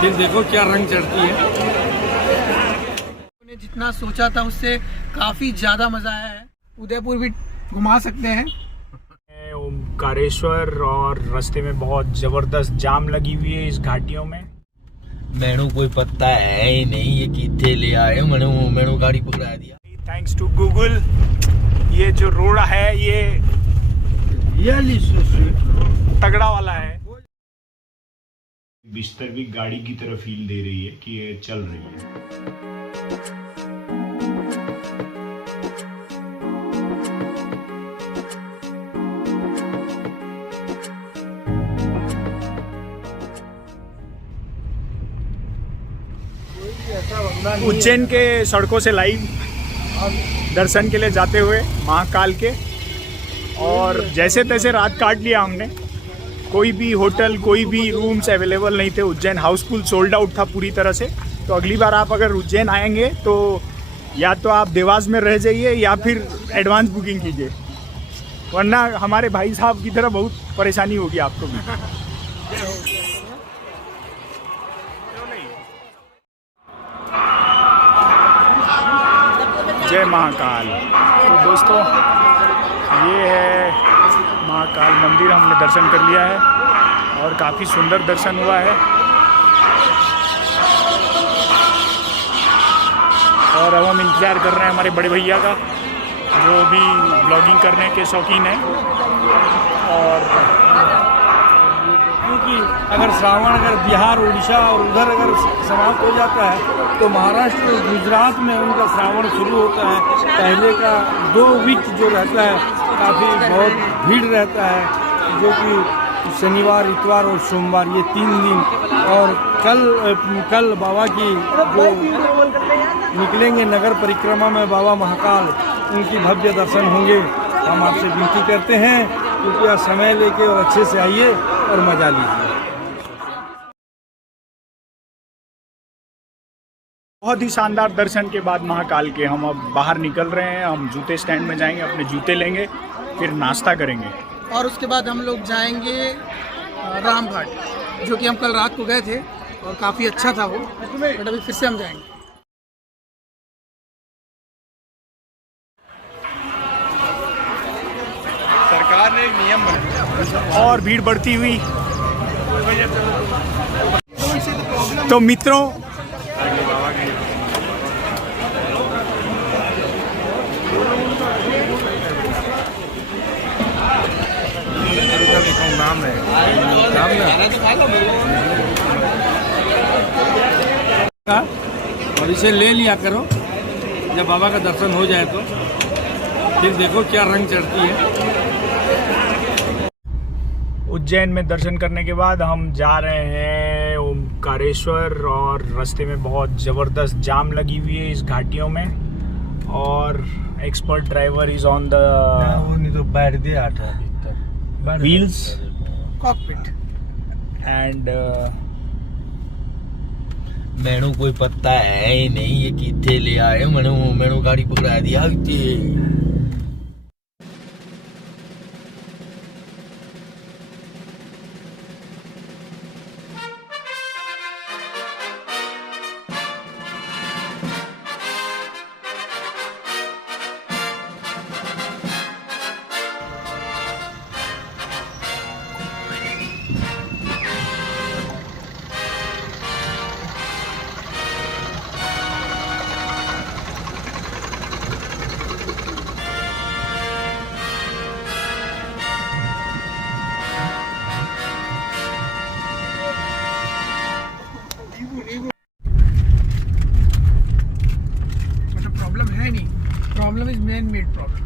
फिर देखो क्या रंग चढ़ती है। जितना सोचा था उससे काफी ज्यादा मजा आया है। उदयपुर भी घुमा सकते हैं। ओमकारेश्वर और रास्ते में बहुत जबरदस्त जाम लगी हुई है इस घाटियों में। मैनू कोई पता है ही नहीं ये कितने ले आए। मैनू गाड़ी पकड़ा दिया। थैंक्स टू गूगल ये जो रोड है ये तगड़ा वाला है। बिस्तर भी गाड़ी की तरह फील दे रही है कि ये चल रही है। उज्जैन के सड़कों से लाइव दर्शन के लिए जाते हुए महाकाल के, और जैसे तैसे रात काट लिया हमने। कोई भी होटल कोई भी रूम्स अवेलेबल नहीं थे। उज्जैन हाउसफुल सोल्ड आउट था पूरी तरह से। तो अगली बार आप अगर उज्जैन आएंगे तो या तो आप देवास में रह जाइए या फिर एडवांस बुकिंग कीजिए, वरना हमारे भाई साहब की तरह बहुत परेशानी होगी आपको भी। जय महाकाल। तो दोस्तों ये है महाकाल मंदिर, हमने दर्शन कर लिया है और काफ़ी सुंदर दर्शन हुआ है। और अब हम इंतज़ार कर रहे हैं हमारे बड़े भैया का, जो भी ब्लॉगिंग करने के शौकीन हैं। और क्योंकि अगर श्रावण अगर बिहार उड़ीसा और उधर अगर समाप्त हो जाता है तो महाराष्ट्र गुजरात में उनका श्रावण शुरू होता है। पहले का 2 वीक जो रहता है काफ़ी बहुत भीड़ रहता है, जो कि शनिवार इतवार और सोमवार ये 3 दिन। और कल बाबा की जो निकलेंगे नगर परिक्रमा में बाबा महाकाल, उनकी भव्य दर्शन होंगे। हम आपसे विनती करते हैं कृपया समय लेके और अच्छे से आइए और मजा लीजिए। बहुत ही शानदार दर्शन के बाद महाकाल के हम अब बाहर निकल रहे हैं। हम जूते स्टैंड में जाएंगे, अपने जूते लेंगे, फिर नाश्ता करेंगे और उसके बाद हम लोग जाएंगे रामघाट, जो कि हम कल रात को गए थे और काफ़ी अच्छा था वो, बट अभी फिर से हम जाएंगे। सरकार ने एक नियम बनाया और भीड़ बढ़ती हुई। तो मित्रों नाम है और इसे ले लिया करो, जब बाबा का दर्शन हो जाए तो फिर देखो क्या रंग चढ़ती है। उज्जैन में दर्शन करने के बाद हम जा रहे हैं ओमकारेश्वर, और रास्ते में बहुत ज़बरदस्त जाम लगी हुई है इस घाटियों में। और expert driver is on the बैठ दे व्हील्स कॉकपिट। एंड मैनू कोई पता है ही नहीं ये कितने ले आए। मैनू गाड़ी पकड़ा दिया। मतलब प्रॉब्लम है नहीं, problem is man made problem.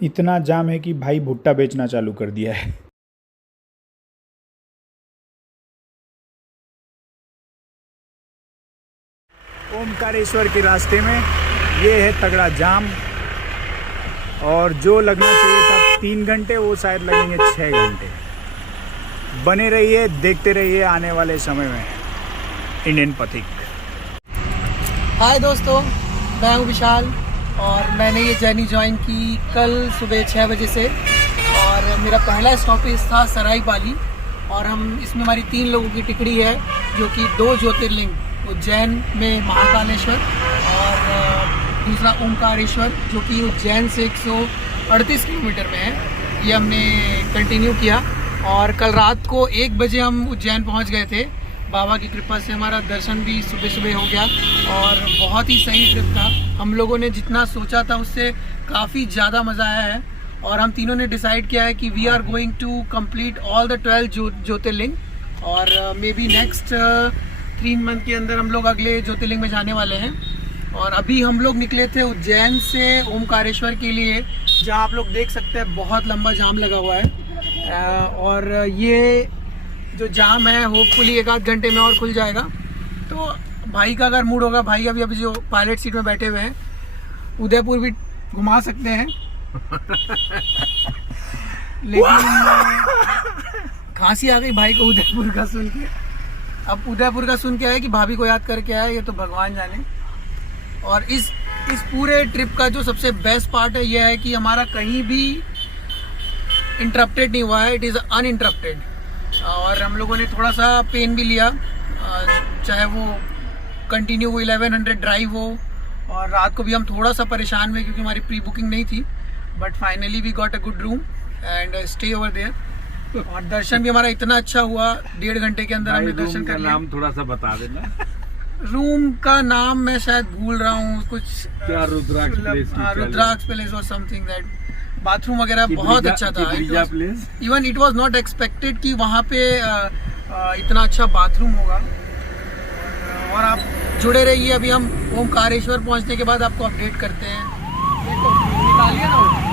इतना जाम है कि भाई भुट्टा बेचना चालू कर दिया है। ओमकारेश्वर के रास्ते में ये है तगड़ा जाम, और जो लगना चाहिए था 3 घंटे वो शायद लगेंगे 6 घंटे। बने रहिए, देखते रहिए आने वाले समय में इंडियन पथिक। हाय दोस्तों, मैं हूँ विशाल और मैंने ये जर्नी ज्वाइन की कल सुबह 6 बजे से और मेरा पहला स्टॉपेज था सराईपाली और हम इसमें हमारी 3 लोगों की टिकड़ी है जो कि 2 ज्योतिर्लिंग उज्जैन में महाकालेश्वर और दूसरा ओमकारेश्वर जो कि उज्जैन से 138 किलोमीटर में है, ये हमने कंटिन्यू किया। और कल रात को 1 बजे हम उज्जैन पहुंच गए थे। बाबा की कृपा से हमारा दर्शन भी सुबह सुबह हो गया और बहुत ही सही ट्रिप था। हम लोगों ने जितना सोचा था उससे काफ़ी ज़्यादा मज़ा आया है और हम तीनों ने डिसाइड किया है कि we are going to complete all the 12 Jyotirlinga और मे बी नेक्स्ट 3 मंथ के अंदर हम लोग अगले ज्योतिर्लिंग में जाने वाले हैं। और अभी हम लोग निकले थे उज्जैन से ओमकारेश्वर के लिए, जहाँ आप लोग देख सकते हैं बहुत लंबा जाम लगा हुआ है और ये जो जाम है होपफुली 1-8 घंटे में और खुल जाएगा। तो भाई का अगर मूड होगा, भाई अभी जो पायलट सीट में बैठे हुए हैं, उदयपुर भी घुमा सकते हैं लेकिन खांसी आ गई भाई को उदयपुर का सुन के। अब उदयपुर का सुन के आया कि भाभी को याद करके आया, ये तो भगवान जाने। और इस पूरे ट्रिप का जो सबसे बेस्ट पार्ट है यह है कि हमारा कहीं भी इंटरप्टेड नहीं हुआ है, इट इज़ अनइंटरप्टेड। और हम लोगों ने थोड़ा सा पेन भी लिया, चाहे वो कंटिन्यू 1100 ड्राइव हो और रात को भी हम थोड़ा सा परेशान हुए क्योंकि हमारी प्री बुकिंग नहीं थी, but finally we got a good room and stay over there. और दर्शन भी हमारा इतना अच्छा हुआ, 1.5 घंटे के अंदर हमने दर्शन कर लिया। नाम थोड़ा सा बता देना। रूम का नाम मैं शायद भूल रहा हूँ, कुछ क्या रुद्राक्ष पैलेस और समथिंग दैट। बाथरूम वगैरह बहुत अच्छा था। Even it was not expected कि वहाँ पे इतना अच्छा बाथरूम होगा। और आप जुड़े रहिए, अभी हम ओमकारेश्वर पहुँचने के बाद आपको अपडेट करते हैं। निकालिए ना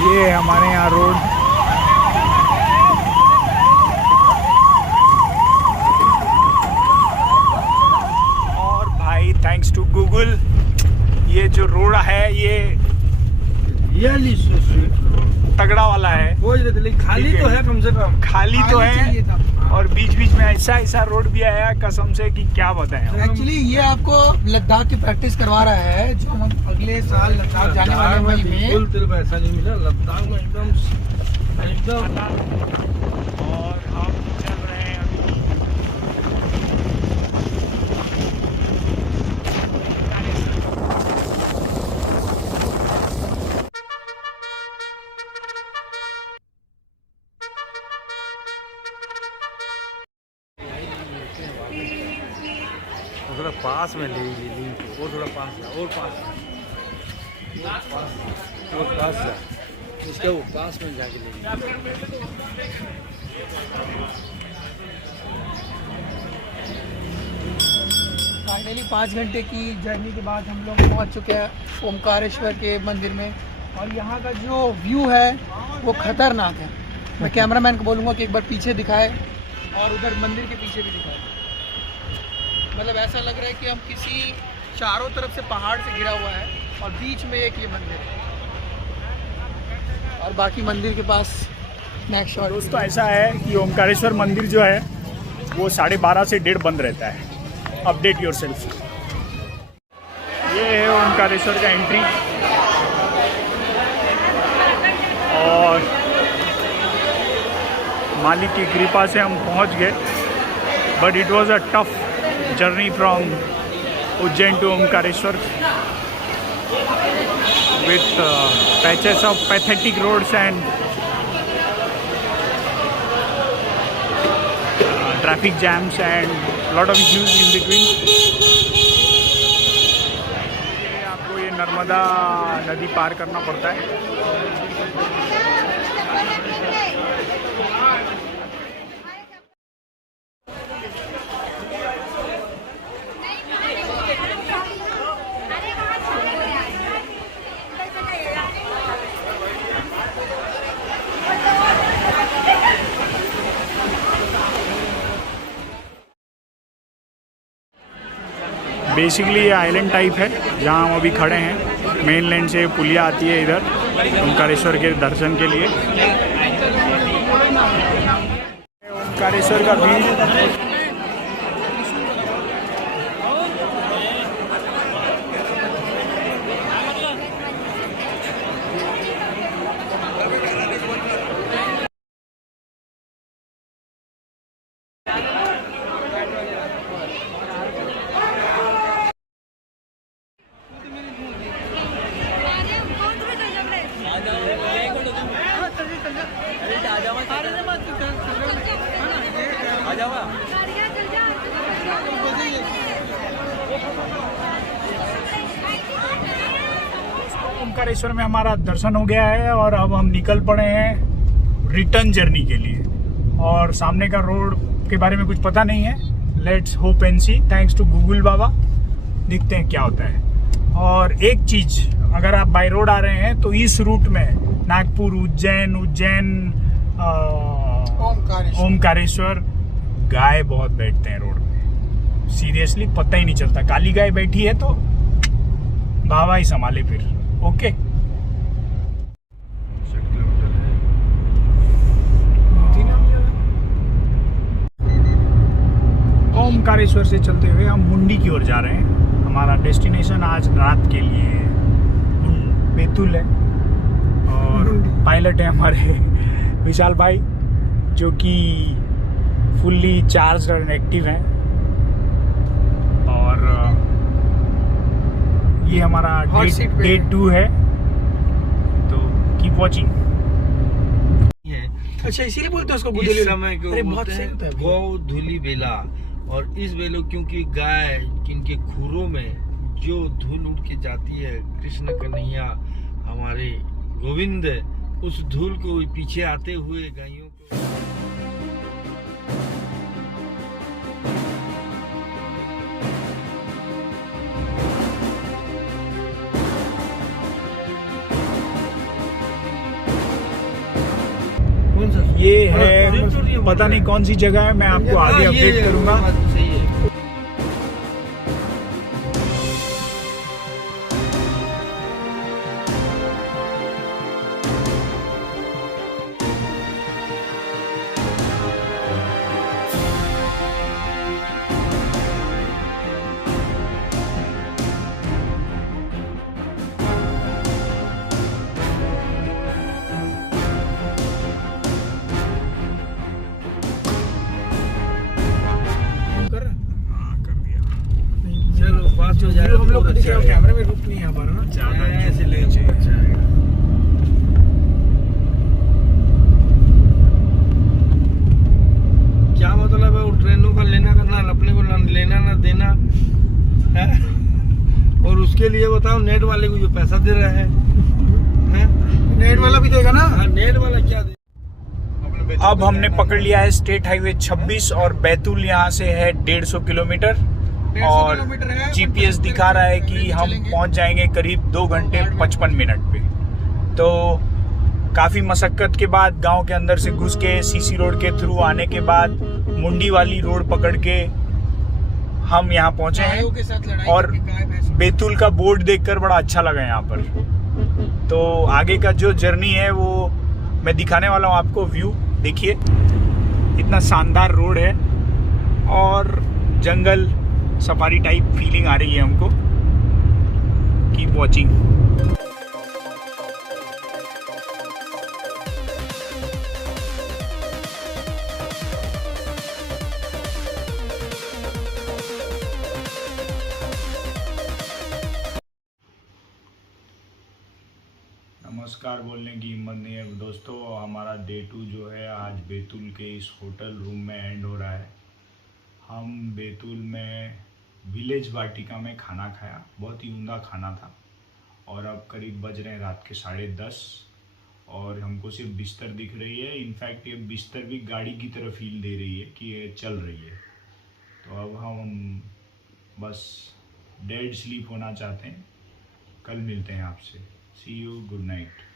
ये हमारे यहाँ रोड और भाई थैंक्स टू गूगल ये जो रोड है ये तगड़ा वाला है। खाली तो है, कम से कम खाली तो है और बीच बीच में ऐसा रोड भी आया कसम से कि क्या बताएं। एक्चुअली ये आपको लद्दाख की प्रैक्टिस करवा रहा है, जो हम अगले साल लद्दाख जाने वाले हैं। बिल्कुल सिर्फ ऐसा नहीं मिला, लद्दाख में एकदम और हम चल रहे हैं थोड़ा पास में ले लिंक को, और थोड़ा पास जा, और पास जा, इसका वो पास में जाके ले। फाइनली 5 घंटे की जर्नी के बाद हम लोग पहुंच चुके हैं ओमकारेश्वर के मंदिर में और यहाँ का जो व्यू है वो खतरनाक है। मैं कैमरामैन को बोलूँगा कि एक बार पीछे दिखाए और उधर मंदिर के पीछे भी दिखाए। मतलब ऐसा लग रहा है कि हम किसी चारों तरफ से पहाड़ से घिरा हुआ है और बीच में एक ये मंदिर है और बाकी मंदिर के पास नेक्स्ट शॉट। दोस्तों ऐसा है कि ओमकारेश्वर मंदिर जो है वो 12:30 से 1:30 बंद रहता है। Update your self. ये है ओमकारेश्वर का एंट्री और मालिक की कृपा से हम पहुंच गए, but it was a tough journey from Ujjain to Omkareshwar with patches of pathetic roads and traffic jams and lot of issues in between. आपको ये नर्मदा नदी पार करना पड़ता है। बेसिकली ये आइलैंड टाइप है जहाँ हम अभी खड़े हैं। मेन लैंड से पुलिया आती है इधर ओमकारेश्वर के दर्शन के लिए। ओमकारेश्वर का भीड़। ओमकारेश्वर में हमारा दर्शन हो गया है और अब हम निकल पड़े हैं रिटर्न जर्नी के लिए। और सामने का रोड के बारे में कुछ पता नहीं है, let's hope and see, thanks to Google बाबा, देखते हैं क्या होता है। और एक चीज, अगर आप बाय रोड आ रहे हैं तो इस रूट में नागपुर, उज्जैन ओमकारेश्वर गाय बहुत बैठते हैं रोड में, सीरियसली पता ही नहीं चलता। काली गाय बैठी है तो बाबा ही संभाले फिर। ओके, ओमकारेश्वर से चलते हुए हम मुंडी की ओर जा रहे हैं। हमारा डेस्टिनेशन आज रात के लिए बैतूल है और पायलट है हमारे विशाल भाई, जो कि फुल्ली चार्ज और एक्टिव हैं। और ये हमारा डे 2 है, तो कीप वॉचिंग। अच्छा, इसीलिए बोलते हैं उसको इस समय को अरे बहुत बोलते सही होता हैं है। गौ धूली बेला। और इस बेलो क्योंकि गाय इनके खुरों में जो धूल उड़ के जाती है, कृष्ण कन्हैया हमारे गोविंद, उस धूल को पीछे आते हुए गायों को ये है, पता नहीं कौन सी जगह है, मैं आपको आगे अपडेट करूंगा। सही है। चलो 5 हो जाएगा। हम लोग को दिख रहा है, कैमरे में रुक नहीं है हमारा ना। ज्यादा ऐसे ले जाएगा। क्या मतलब है ट्रेनों का लेना करना, अपने को लेना ना देना है। और उसके लिए बताओ नेट वाले को जो पैसा दे रहा है, नेट वाला भी देगा ना। हाँ, नेट वाला क्या दे। अब हमने पकड़ लिया है स्टेट हाईवे 26 और बैतूल यहाँ से है 150 किलोमीटर। 150 और किलोमीटर है, जीपीएस दिखा रहा है कि हम पहुंच जाएंगे करीब 2 घंटे 55 मिनट पे। तो काफ़ी मशक्क़त के बाद गांव के अंदर से घुस के सीसी रोड के थ्रू आने के बाद मुंडी वाली रोड पकड़ के हम यहाँ पहुंचे हैं। और बैतूल का बोर्ड देखकर बड़ा अच्छा लगा यहाँ पर। तो आगे का जो जर्नी है वो मैं दिखाने वाला हूँ आपको। व्यू देखिए, इतना शानदार रोड है और जंगल सफारी टाइप फीलिंग आ रही है हमको। Keep watching. नमस्कार बोलने की हिम्मत नहीं है दोस्तों। हमारा डे 2 जो है आज बैतूल के इस होटल रूम में एंड हो रहा है। हम बैतूल में विलेज वाटिका में खाना खाया, बहुत ही उम्दा खाना था। और अब करीब बज रहे हैं रात के 10:30 और हमको सिर्फ बिस्तर दिख रही है। इनफैक्ट ये बिस्तर भी गाड़ी की तरह फील दे रही है कि ये चल रही है। तो अब हम बस डेड स्लीप होना चाहते हैं। कल मिलते हैं आपसे। सी यू, गुड नाइट।